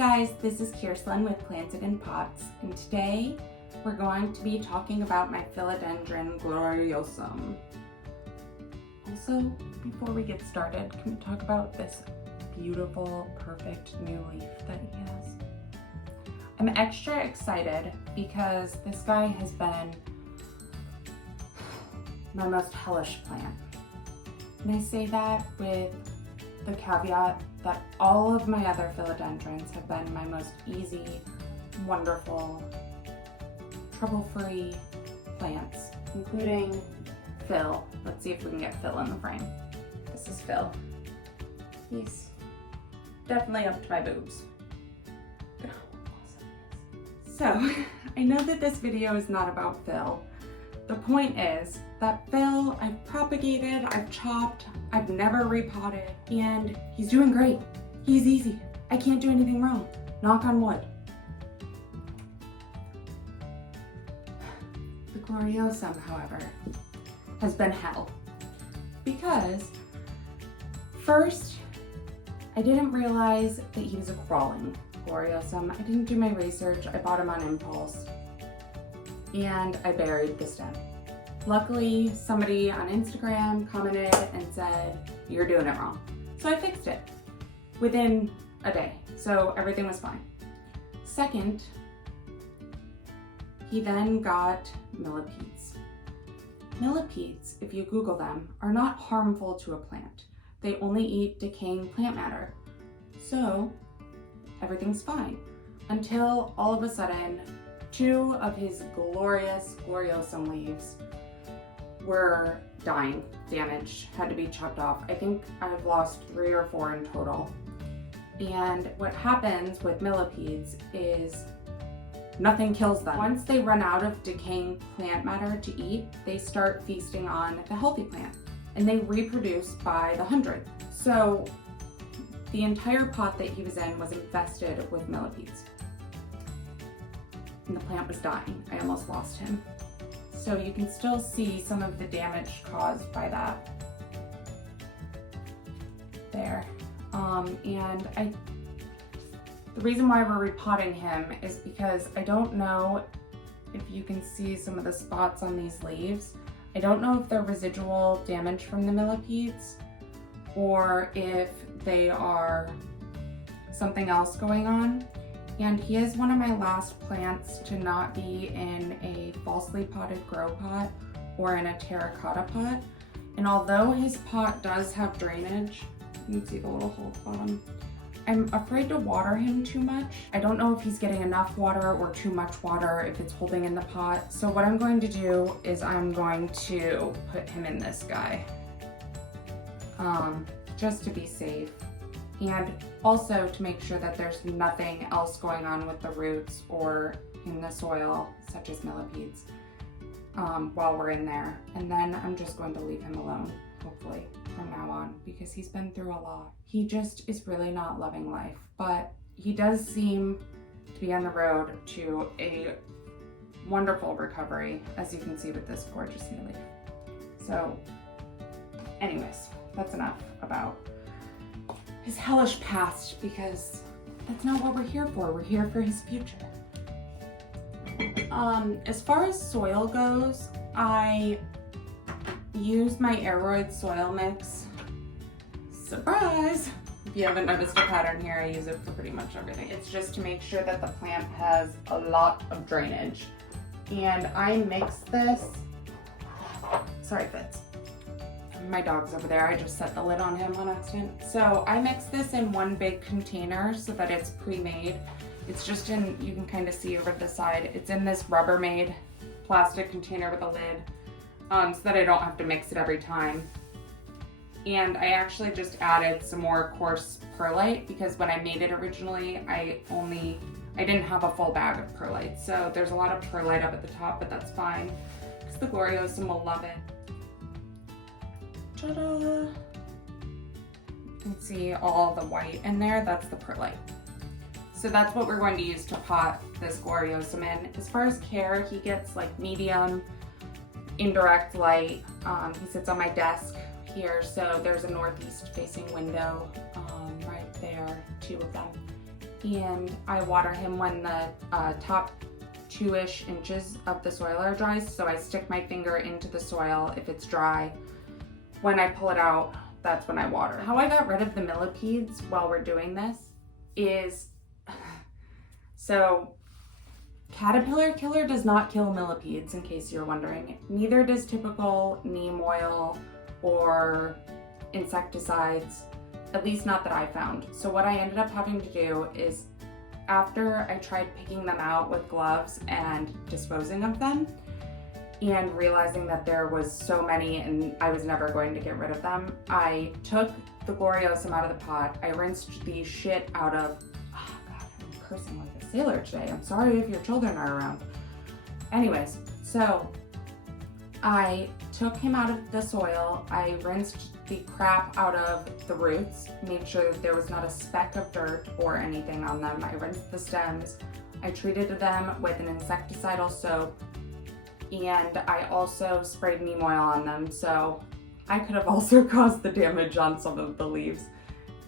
guys, this is Kirsten with PlantedinPots, and today we're going to be talking about my Philodendron Gloriosum. Also, before we get started, can we talk about this beautiful, perfect new leaf that he has? I'm extra excited because this guy has been my most hellish plant. And I say that with the caveat that all of my other philodendrons have been my most easy, wonderful, trouble-free plants, including Phil. Let's see if we can get Phil in the frame. This is Phil. He's definitely up to my boobs. Look how awesome he is. So, I know that this video is not about Phil. The point is that Phil, I've propagated, I've chopped, I've never repotted, and he's doing great. He's easy. I can't do anything wrong. Knock on wood. The Gloriosum, however, has been hell. Because first, I didn't realize that he was a crawling Gloriosum. I didn't do my research. I bought him on impulse. And I buried the stem. Luckily, somebody on Instagram commented and said, "You're doing it wrong." So I fixed it within a day. So everything was fine. Second, he then got millipedes. Millipedes, if you Google them, are not harmful to a plant. They only eat decaying plant matter. So everything's fine until all of a sudden, 2 of his glorious Gloriosum leaves were dying, damaged, had to be chopped off. I think I've lost 3 or 4 in total. And what happens with millipedes is nothing kills them. Once they run out of decaying plant matter to eat, they start feasting on the healthy plant and they reproduce by the hundred. So the entire pot that he was in was infested with millipedes. And the plant was dying. I almost lost him. So you can still see some of the damage caused by that there. The reason why we're repotting him is because I don't know if you can see some of the spots on these leaves. I don't know if they're residual damage from the millipedes or if they are something else going on. And he is one of my last plants to not be in a falsely potted grow pot or in a terracotta pot. And although his pot does have drainage, you can see the little hole at the bottom, I'm afraid to water him too much. I don't know if he's getting enough water or too much water, if it's holding in the pot. So what I'm going to do is I'm going to put him in this guy, just to be safe. And also to make sure that there's nothing else going on with the roots or in the soil, such as millipedes, while we're in there. And then I'm just going to leave him alone, hopefully, from now on, because he's been through a lot. He just is really not loving life, but he does seem to be on the road to a wonderful recovery, as you can see with this gorgeous new leaf. So anyways, that's enough about his hellish past, because that's not what we're here for. We're here for his future. As far as soil goes, I use my Aroid Soil mix. Surprise! If you haven't noticed a pattern here, I use it for pretty much everything. It's just to make sure that the plant has a lot of drainage. And I mix this, sorry Fitz. My dog's over there. I just set the lid on him on accident. So I mix this in one big container so that it's pre-made. It's just in, you can kind of see over the side, it's in this Rubbermaid plastic container with a lid, so that I don't have to mix it every time. And I actually just added some more coarse perlite because when I made it originally, I didn't have a full bag of perlite. So there's a lot of perlite up at the top, but that's fine because the Gloriosum will love it. Ta-da! You can see all the white in there, that's the perlite. So that's what we're going to use to pot this Gloriosum in. As far as care, he gets like medium, indirect light. He sits on my desk here, so there's a northeast facing window right there, 2 of them. and I water him when the top 2-ish inches of the soil are dry. So I stick my finger into the soil if it's dry. When I pull it out, that's when I water. How I got rid of the millipedes while we're doing this is, so caterpillar killer does not kill millipedes, in case you're wondering. Neither does typical neem oil or insecticides, at least not that I found. So what I ended up having to do is, after I tried picking them out with gloves and disposing of them, and realizing that there was so many and I was never going to get rid of them, I took the Gloriosum out of the pot. I rinsed the shit out of, oh God, I'm cursing like a sailor today. I'm sorry if your children are around. Anyways, so I took him out of the soil. I rinsed the crap out of the roots, made sure that there was not a speck of dirt or anything on them. I rinsed the stems. I treated them with an insecticidal soap, and I also sprayed neem oil on them, so I could have also caused the damage on some of the leaves.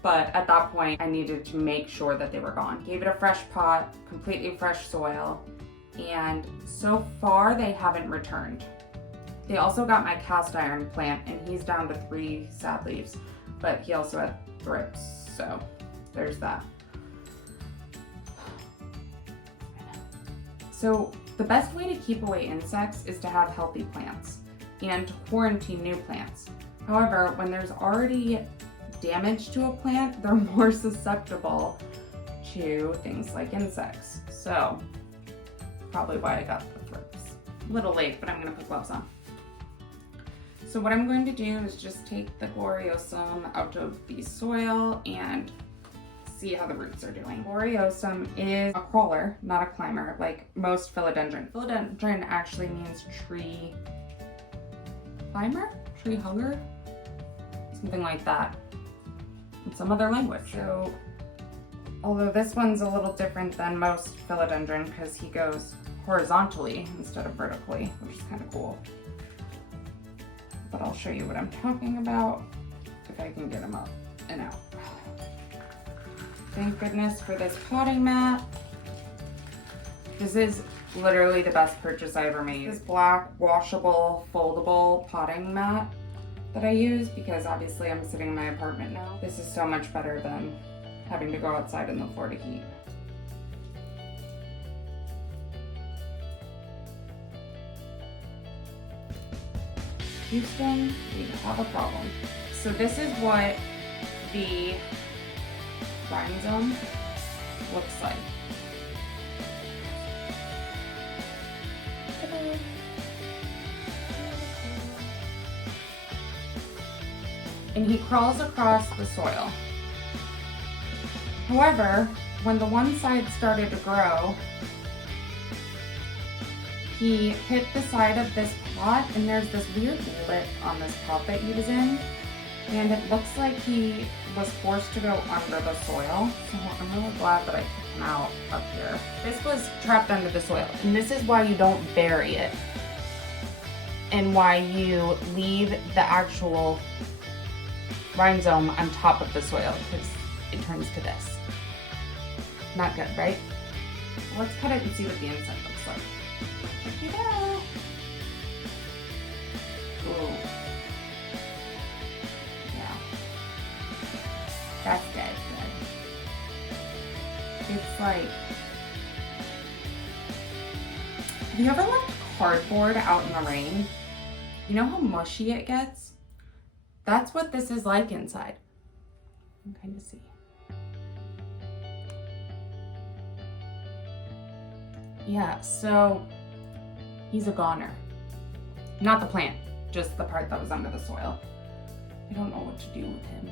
But at that point, I needed to make sure that they were gone. Gave it a fresh pot, completely fresh soil, and so far they haven't returned. They also got my cast iron plant, and he's down to 3 sad leaves, but he also had thrips, so there's that. So the best way to keep away insects is to have healthy plants and to quarantine new plants. However, when there's already damage to a plant, they're more susceptible to things like insects. So probably why I got the thrips. A little late, but I'm gonna put gloves on. So what I'm going to do is just take the Gloriosum out of the soil and see how the roots are doing. Gloriosum is a crawler, not a climber, like most philodendron. Philodendron actually means tree climber? Tree hugger? Something like that. In some other language. So, although this one's a little different than most philodendron because he goes horizontally instead of vertically, which is kind of cool. But I'll show you what I'm talking about if I can get him up and out. Thank goodness for this potting mat. This is literally the best purchase I ever made. This black, washable, foldable potting mat that I use because obviously I'm sitting in my apartment now. This is so much better than having to go outside in the Florida heat. Houston, we have a problem. So this is what the rhizome looks like. Ta-da. And he crawls across the soil. However, when the one side started to grow, he hit the side of this pot, and there's this weird lip on this pot that he was in, and it looks like he was forced to go under the soil. So I'm really glad that I took him out up here. This was trapped under the soil, and this is why you don't bury it, and why you leave the actual rhizome on top of the soil, because it turns to this. Not good, right? Let's cut it and see what the inside looks like. Check it out. Ooh. Yeah. That's dead good. It's like, have you ever left cardboard out in the rain? You know how mushy it gets? That's what this is like inside. You can kind of see. Yeah, so he's a goner. Not the plant, just the part that was under the soil. I don't know what to do with him.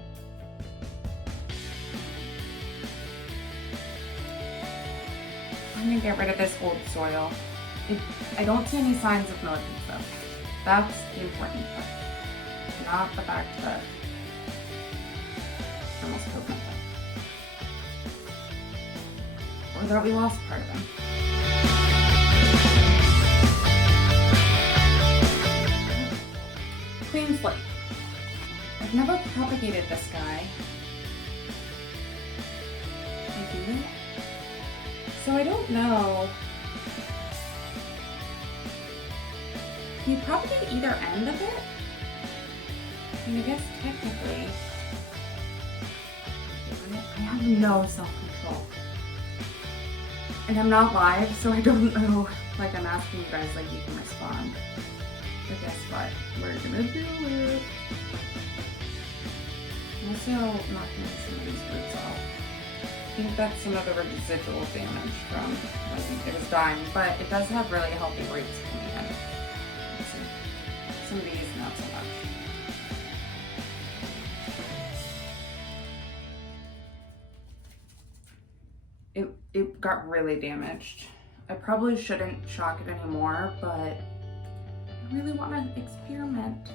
I'm gonna get rid of this old soil. I don't see any signs of millipedes though. That's the important part. Not the fact that I almost killed my pet. Or that we lost part of him. Clean slate. I've never propagated this guy. Did I do it? So I don't know. You propagate either end of it? I mean, I guess technically, I have no self-control. And I'm not live, so I don't know, like I'm asking you guys, like you can respond. But guess what? We're gonna do it. I'm also knocking some of these roots off. I think that's some of the residual damage from when it was dying, but it does have really healthy roots coming in. Let's see. Some of these, not so much. It got really damaged. I probably shouldn't shock it anymore, but I really want to experiment.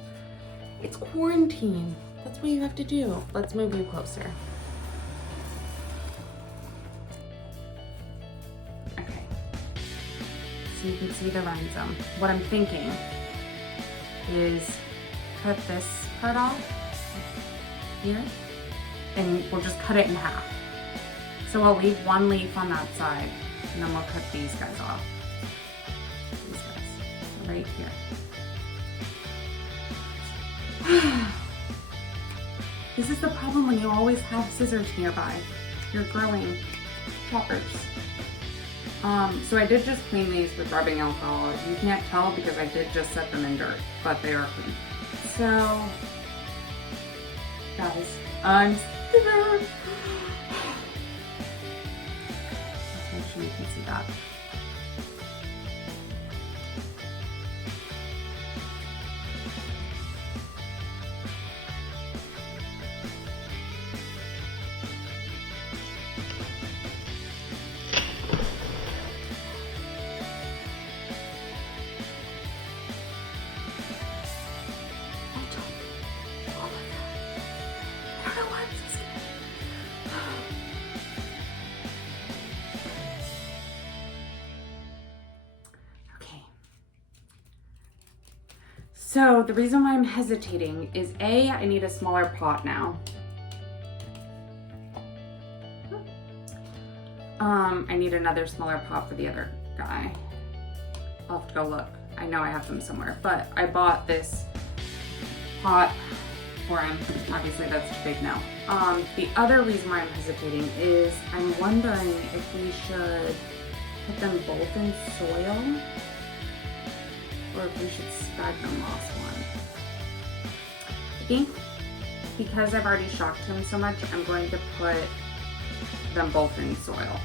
It's quarantine. That's what you have to do. Let's move you closer. Okay. So you can see the rhizome. What I'm thinking is cut this part off here, and we'll just cut it in half. So I'll leave one leaf on that side, and then we'll cut these guys off. These guys, right here. This is the problem when you always have scissors nearby. You're growing choppers. So I did just clean these with rubbing alcohol. You can't tell because I did just set them in dirt, but they are clean. So, guys, I'm scared. Make sure you can see that. So the reason why I'm hesitating is A, I need a smaller pot now. I need another smaller pot for the other guy. I'll have to go look. I know I have them somewhere, but I bought this pot for him. Obviously that's too big now. The other reason why I'm hesitating is I'm wondering if we should put them both in soil, or if we should sphagnum moss one. I think because I've already shocked him so much, I'm going to put them both in soil.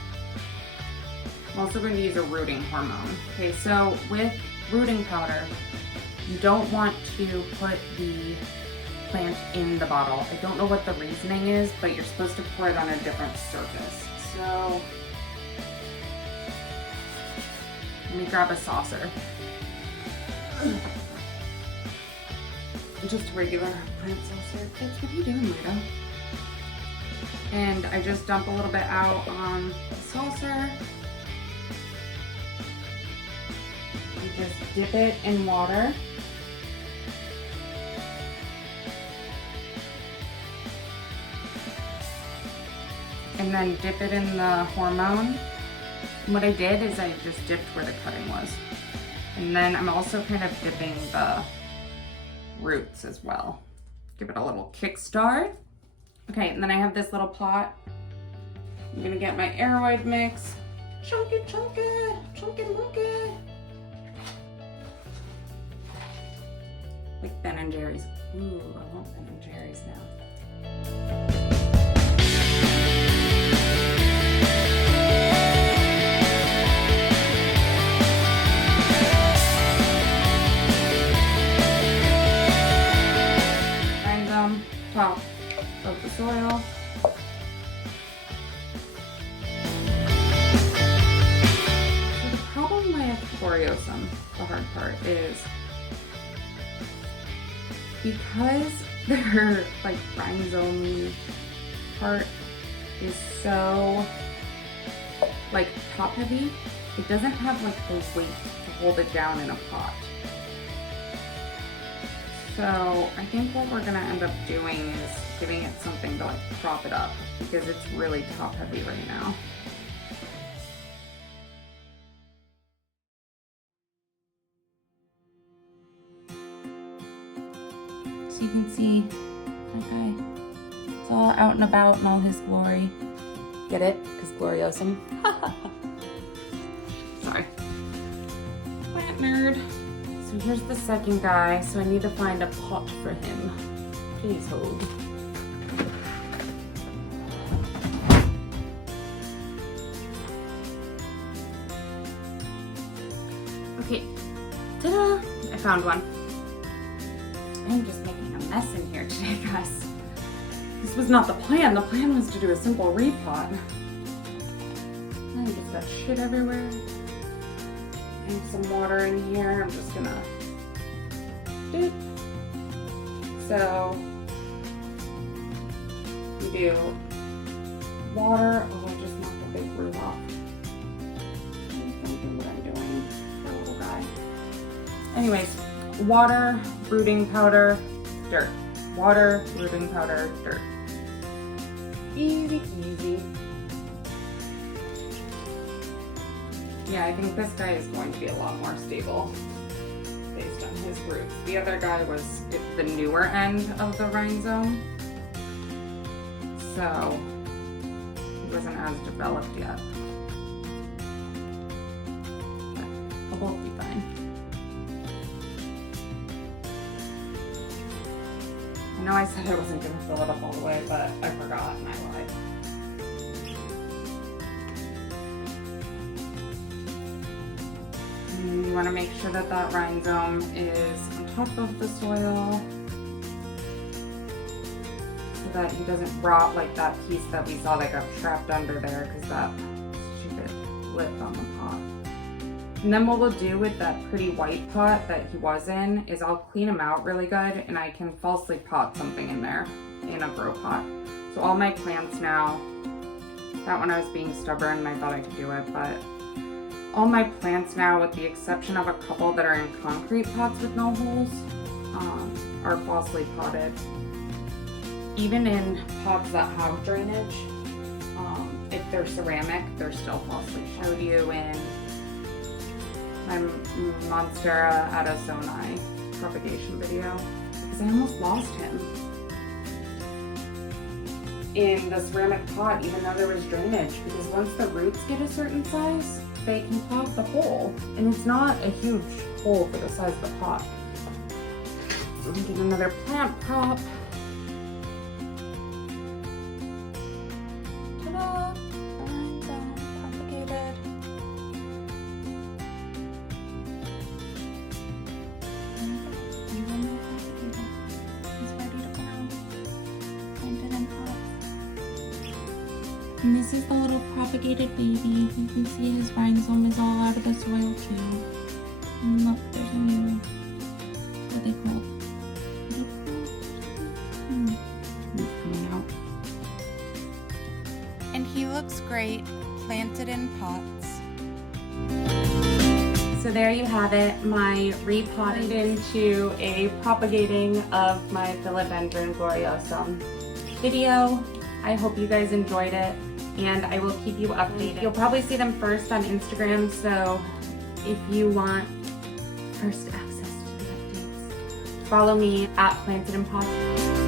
I'm also going to use a rooting hormone. Okay, so with rooting powder, you don't want to put the plant in the bottle. I don't know what the reasoning is, but you're supposed to pour it on a different surface. So let me grab a saucer. Just a regular plant saucer. It's what are you doing, Lito? And I just dump a little bit out on the saucer. You just dip it in water. And then dip it in the hormone. And what I did is I just dipped where the cutting was. And then I'm also kind of dipping the roots as well. Give it a little kickstart. Okay, and then I have this little pot. I'm gonna get my Aroid mix. Chunky, chunky, chunky, monkey. Like Ben and Jerry's. Ooh, I want Ben and Jerry's now. Top of the soil. So the problem with Gloriosum, the hard part, is because their like rhizome part is so like top heavy, it doesn't have like the weight to hold it down in a pot. So I think what we're gonna end up doing is giving it something to like prop it up because it's really top heavy right now. So you can see that guy. It's all out and about in all his glory. Get it? Because Gloriosum. Sorry. Plant nerd. So here's the second guy. So I need to find a pot for him. Please hold. Okay. Ta-da! I found one. I'm just making a mess in here today, guys. This was not the plan. The plan was to do a simple repot. I just got shit everywhere. And some water in here. I'm just gonna dip. So you do water. Oh, I just knocked a big root off. Don't do what I'm doing. Poor little guy. Anyways, water, rooting powder, dirt. Water, rooting powder, dirt. Easy peasy. Yeah, I think this guy is going to be a lot more stable based on his roots. The other guy was the newer end of the rhizome, so he wasn't as developed yet. But they'll both be fine. I know I said I wasn't going to fill it up all the way, but I forgot and I lied. And you want to make sure that that rhizome is on top of the soil so that he doesn't rot like that piece that we saw that got trapped under there because that stupid lip on the pot. And then what we'll do with that pretty white pot that he was in is I'll clean him out really good and I can falsely pot something in there in a grow pot. So all my plants now, that one I was being stubborn and I thought I could do it, but all my plants now, with the exception of a couple that are in concrete pots with no holes, are falsely potted. Even in pots that have drainage, if they're ceramic, they're still falsely showed you in my Monstera Addisoni propagation video, because I almost lost him in the ceramic pot even though there was drainage, because once the roots get a certain size, they can clog the hole, and it's not a huge hole for the size of the pot. So we get another plant prop. Ta-da! And propagated. He's ready to go. Planted in pots. And this is the little propagated baby. You can see his rhizome is all out of the soil too. And look, there's a new, what are they called? He's coming out. And he looks great, planted in pots. So there you have it, my repotted into a propagating of my Philodendron Gloriosum video. I hope you guys enjoyed it, and I will keep you updated. You'll probably see them first on Instagram, so if you want first access to the updates, follow me at PlantedinPots.